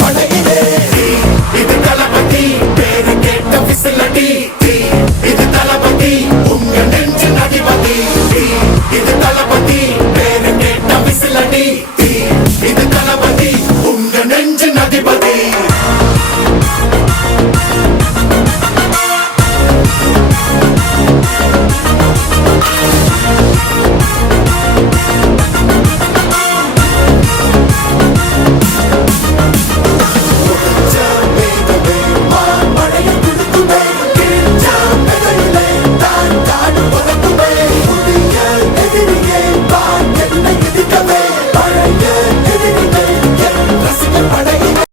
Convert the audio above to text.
படையிலே இது தளபதி பேரு கேட்ட விசிலடி இது தளபதி உங்க நெஞ்சின் அதிபதி இது தளபதி பேரு கேட்ட விசிலடி இது தளபதி உங்க நெஞ்சின் அதிபதி